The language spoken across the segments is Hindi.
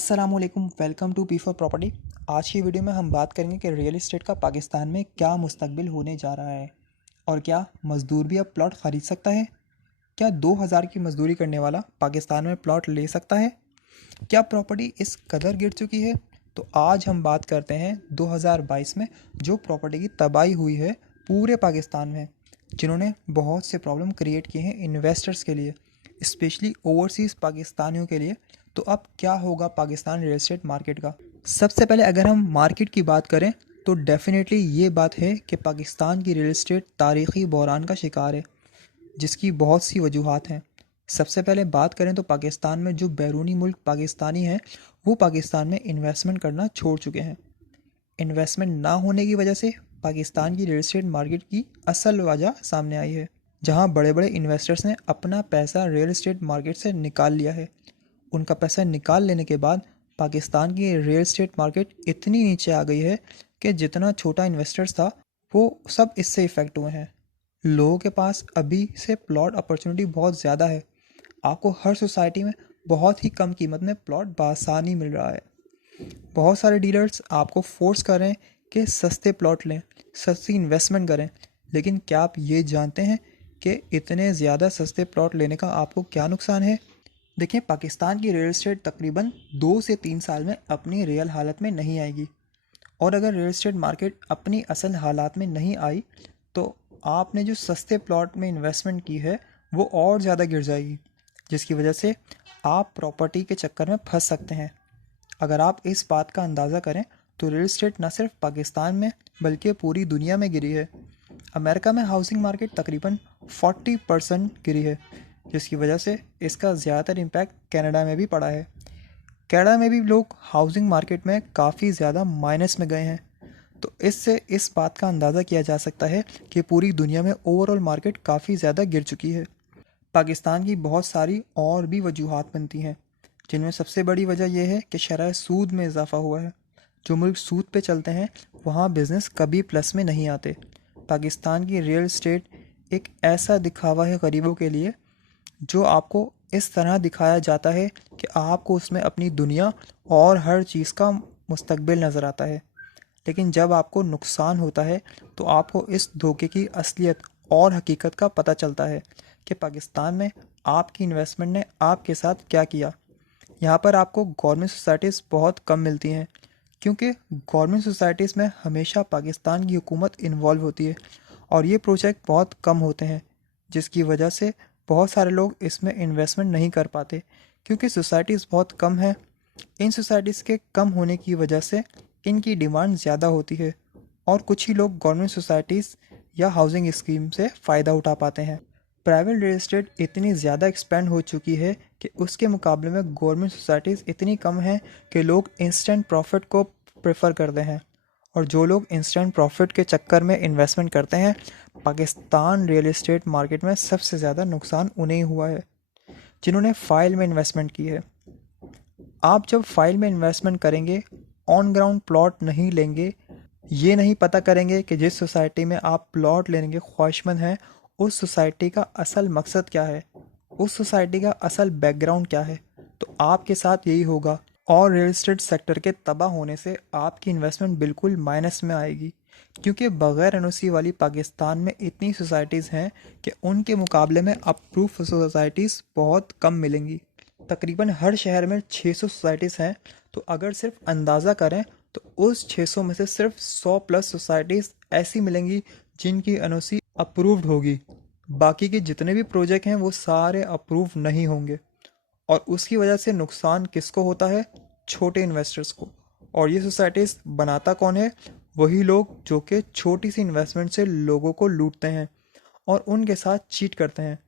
अस्सलामुअलैकुम, welcome to P for property. आज की वीडियो में हम बात करेंगे कि रियल एस्टेट का पाकिस्तान में क्या मुस्तकबिल होने जा रहा है और क्या मज़दूर भी अब प्लॉट ख़रीद सकता है। क्या 2000 की मज़दूरी करने वाला पाकिस्तान में प्लॉट ले सकता है। क्या प्रॉपर्टी इस कदर गिर चुकी है। तो आज हम बात करते हैं 2022 में जो प्रॉपर्टी की तबाही हुई है पूरे पाकिस्तान में, जिन्होंने बहुत से प्रॉब्लम क्रिएट किए हैं इन्वेस्टर्स के लिए, स्पेशली ओवरसीज़ पाकिस्तानियों के लिए। तो अब क्या होगा पाकिस्तान रियल एस्टेट मार्केट का। सबसे पहले अगर हम मार्केट की बात करें तो डेफिनेटली ये बात है कि पाकिस्तान की रियल एस्टेट तारीख़ी बहरान का शिकार है, जिसकी बहुत सी वजूहात हैं। सबसे पहले बात करें तो पाकिस्तान में जो बैरूनी मुल्क पाकिस्तानी हैं वो पाकिस्तान में इन्वेस्टमेंट करना छोड़ चुके हैं। इन्वेस्टमेंट ना होने की वजह से पाकिस्तान की रियल एस्टेट मार्केट की असल वजह सामने आई है, जहां बड़े बड़े इन्वेस्टर्स ने अपना पैसा रियल एस्टेट मार्केट से निकाल लिया है। उनका पैसा निकाल लेने के बाद पाकिस्तान की रियल एस्टेट मार्केट इतनी नीचे आ गई है कि जितना छोटा इन्वेस्टर्स था वो सब इससे इफ़ेक्ट हुए हैं। लोगों के पास अभी से प्लॉट अपॉर्चुनिटी बहुत ज़्यादा है। आपको हर सोसाइटी में बहुत ही कम कीमत में प्लॉट बासानी मिल रहा है। बहुत सारे डीलर्स आपको फोर्स कर रहे हैं कि सस्ते प्लॉट लें, सस्ती इन्वेस्टमेंट करें। लेकिन क्या आप ये जानते हैं कि इतने ज़्यादा सस्ते प्लॉट लेने का आपको क्या नुकसान है। देखिए, पाकिस्तान की रियल एस्टेट तकरीबन 2 से 3 साल में अपनी रियल हालत में नहीं आएगी, और अगर रियल एस्टेट मार्केट अपनी असल हालात में नहीं आई तो आपने जो सस्ते प्लॉट में इन्वेस्टमेंट की है वो और ज़्यादा गिर जाएगी, जिसकी वजह से आप प्रॉपर्टी के चक्कर में फंस सकते हैं। अगर आप इस बात का अंदाज़ा करें तो रियल एस्टेट न सिर्फ पाकिस्तान में बल्कि पूरी दुनिया में गिरी है। अमेरिका में हाउसिंग मार्केट तकरीबन 40% गिरी है, जिसकी वजह से इसका ज़्यादातर इम्पैक्ट कनाडा में भी पड़ा है। कनाडा में भी लोग हाउसिंग मार्केट में काफ़ी ज़्यादा माइनस में गए हैं। तो इससे इस बात का अंदाज़ा किया जा सकता है कि पूरी दुनिया में ओवरऑल मार्केट काफ़ी ज़्यादा गिर चुकी है। पाकिस्तान की बहुत सारी और भी वजूहात बनती हैं, जिनमें सबसे बड़ी वजह यह है कि शरह सूद में इजाफा हुआ है। जो मुल्क सूद पे चलते हैं वहाँ बिज़नेस कभी प्लस में नहीं आते। पाकिस्तान की रियल एस्टेट एक ऐसा दिखावा है गरीबों के लिए, जो आपको इस तरह दिखाया जाता है कि आपको उसमें अपनी दुनिया और हर चीज़ का मुस्तकबिल नज़र आता है। लेकिन जब आपको नुकसान होता है तो आपको इस धोखे की असलियत और हकीकत का पता चलता है कि पाकिस्तान में आपकी इन्वेस्टमेंट ने आपके साथ क्या किया। यहाँ पर आपको गवर्नमेंट सोसाइटीज़ बहुत कम मिलती हैं, क्योंकि गवर्नमेंट सोसाइटीज़ में हमेशा पाकिस्तान की हुकूमत इन्वॉल्व होती है और ये प्रोजेक्ट बहुत कम होते हैं, जिसकी वजह से बहुत सारे लोग इसमें इन्वेस्टमेंट नहीं कर पाते, क्योंकि सोसाइटीज़ बहुत कम हैं। इन सोसाइटीज़ के कम होने की वजह से इनकी डिमांड ज़्यादा होती है और कुछ ही लोग गवर्नमेंट सोसाइटीज़ या हाउसिंग स्कीम से फ़ायदा उठा पाते हैं। प्राइवेट रियल एस्टेट इतनी ज़्यादा एक्सपेंड हो चुकी है कि उसके मुकाबले में गवर्नमेंट सोसाइटीज़ इतनी कम हैं कि लोग इंस्टेंट प्रॉफिट को प्रेफर करते हैं, और जो लोग इंस्टेंट प्रॉफिट के चक्कर में इन्वेस्टमेंट करते हैं, पाकिस्तान रियल एस्टेट मार्केट में सबसे ज़्यादा नुकसान उन्हें हुआ है जिन्होंने फ़ाइल में इन्वेस्टमेंट की है। आप जब फ़ाइल में इन्वेस्टमेंट करेंगे, ऑन ग्राउंड प्लॉट नहीं लेंगे, ये नहीं पता करेंगे कि जिस सोसाइटी में आप प्लॉट लेने के ख्वाहिशमंद हैं उस सोसाइटी का असल मकसद क्या है, उस सोसाइटी का असल बैकग्राउंड क्या है, तो आपके साथ यही होगा। और रियल एस्टेट सेक्टर के तबाह होने से आपकी इन्वेस्टमेंट बिल्कुल माइनस में आएगी, क्योंकि बग़ैर एनओसी वाली पाकिस्तान में इतनी सोसाइटीज़ हैं कि उनके मुकाबले में अप्रूव सोसाइटीज़ बहुत कम मिलेंगी। तकरीबन हर शहर में 600 सोसाइटीज़ हैं, तो अगर सिर्फ अंदाज़ा करें तो उस 600 में से सिर्फ 100 प्लस सोसाइटीज़ ऐसी मिलेंगी जिनकी एनओसी अप्रूव्ड होगी। बाकी के जितने भी प्रोजेक्ट हैं वो सारे अप्रूव नहीं होंगे, और उसकी वजह से नुकसान किसको होता है? छोटे इन्वेस्टर्स को। और ये सोसाइटीज़ बनाता कौन है? वही लोग जो कि छोटी सी इन्वेस्टमेंट से लोगों को लूटते हैं और उनके साथ चीट करते हैं,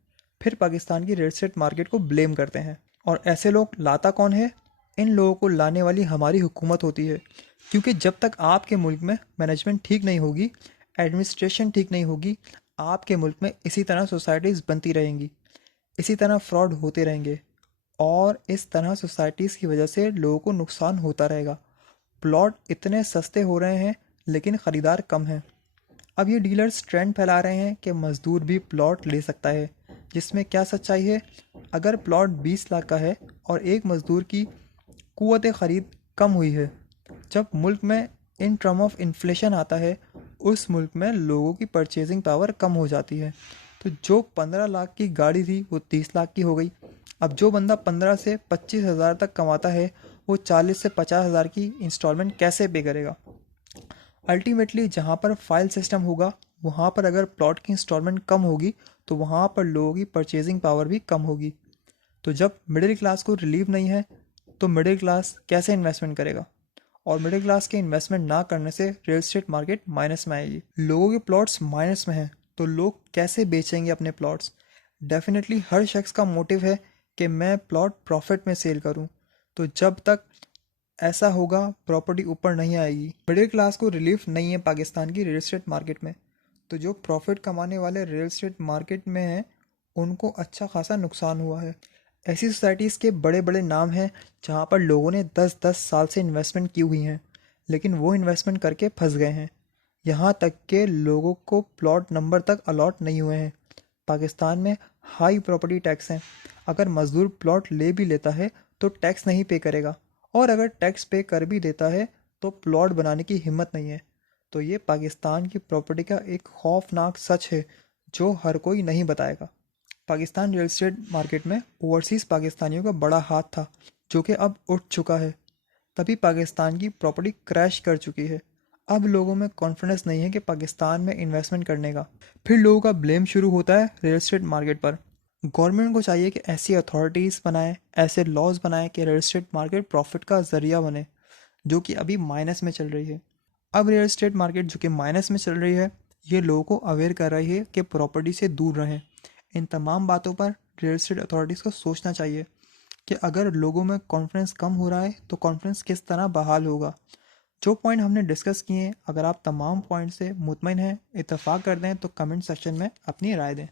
फिर पाकिस्तान की रियल एस्टेट मार्केट को ब्लेम करते हैं। और ऐसे लोग लाता कौन है? इन लोगों को लाने वाली हमारी हुकूमत होती है, क्योंकि जब तक आपके मुल्क में मैनेजमेंट ठीक नहीं होगी, एडमिनिस्ट्रेशन ठीक नहीं होगी, आपके मुल्क में इसी तरह सोसाइटीज़ बनती रहेंगी, इसी तरह फ्रॉड होते रहेंगे, और इस तरह सोसाइटीज़ की वजह से लोगों को नुकसान होता रहेगा। प्लॉट इतने सस्ते हो रहे हैं लेकिन ख़रीदार कम हैं। अब ये डीलर्स ट्रेंड फैला रहे हैं कि मज़दूर भी प्लॉट ले सकता है, जिसमें क्या सच्चाई है? अगर प्लॉट 20 लाख का है और एक मज़दूर की क़ुव्वत ख़रीद कम हुई है। जब मुल्क में इन टर्म ऑफ इन्फ्लेशन आता है, उस मुल्क में लोगों की परचेजिंग पावर कम हो जाती है। तो जो 15 लाख की गाड़ी थी वो 30 लाख की हो गई। अब जो बंदा 15 से 25 हज़ार तक कमाता है, वो 40 से 50 हज़ार की इंस्टॉलमेंट कैसे पे करेगा? अल्टीमेटली जहाँ पर फाइल सिस्टम होगा, वहाँ पर अगर प्लॉट की इंस्टॉलमेंट कम होगी, तो वहाँ पर लोगों की परचेजिंग पावर भी कम होगी। तो जब मिडिल क्लास को रिलीफ नहीं है, तो मिडिल क्लास कैसे इन्वेस्टमेंट करेगा? और मिडिल क्लास के इन्वेस्टमेंट ना करने से रियल एस्टेट मार्केट माइनस में आएगी। लोगों के प्लॉट्स माइनस में हैं, तो लोग कैसे बेचेंगे अपने प्लॉट्स? डेफिनेटली हर शख्स का मोटिव है कि मैं प्लॉट प्रॉफिट में सेल करूं। तो जब तक ऐसा होगा, प्रॉपर्टी ऊपर नहीं आएगी। मिडिल क्लास को रिलीफ नहीं है पाकिस्तान की रियल एस्टेट मार्केट में। तो जो प्रॉफिट कमाने वाले रियल एस्टेट मार्केट में हैं, उनको अच्छा खासा नुकसान हुआ है। ऐसी सोसाइटीज़ के बड़े बड़े नाम हैं जहाँ पर लोगों ने 10-10 साल से इन्वेस्टमेंट की हुई हैं, लेकिन वो इन्वेस्टमेंट करके फंस गए हैं। यहाँ तक के लोगों को प्लॉट नंबर तक अलॉट नहीं हुए हैं। पाकिस्तान में हाई प्रॉपर्टी टैक्स हैं। अगर मज़दूर प्लॉट ले भी लेता है तो टैक्स नहीं पे करेगा, और अगर टैक्स पे कर भी देता है तो प्लॉट बनाने की हिम्मत नहीं है। तो ये पाकिस्तान की प्रॉपर्टी का एक खौफनाक सच है जो हर कोई नहीं बताएगा। पाकिस्तान रियल एस्टेट मार्केट में ओवरसीज़ पाकिस्तानियों का बड़ा हाथ था, जो कि अब उठ चुका है। तभी पाकिस्तान की प्रॉपर्टी क्रैश कर चुकी है। अब लोगों में कॉन्फिडेंस नहीं है कि पाकिस्तान में इन्वेस्टमेंट करने का। फिर लोगों का ब्लेम शुरू होता है रियल एस्टेट मार्केट पर। गवर्नमेंट को चाहिए कि ऐसी अथॉरिटीज़ बनाए, ऐसे लॉज बनाए कि रियल एस्टेट मार्केट प्रॉफिट का ज़रिया बने, जो कि अभी माइनस में चल रही है। अब रियल एस्टेट मार्केट जो कि माइनस में चल रही है, ये लोगों को अवेयर कर रही है कि प्रॉपर्टी से दूर रहें। इन तमाम बातों पर रियल एस्टेट अथॉरिटीज़ को सोचना चाहिए कि अगर लोगों में कॉन्फिडेंस कम हो रहा है तो कॉन्फिडेंस किस तरह बहाल होगा। जो पॉइंट हमने डिस्कस किए हैं, अगर आप तमाम पॉइंट से मुतमईन हैं, इत्तेफाक कर दें, तो कमेंट सेक्शन में अपनी राय दें।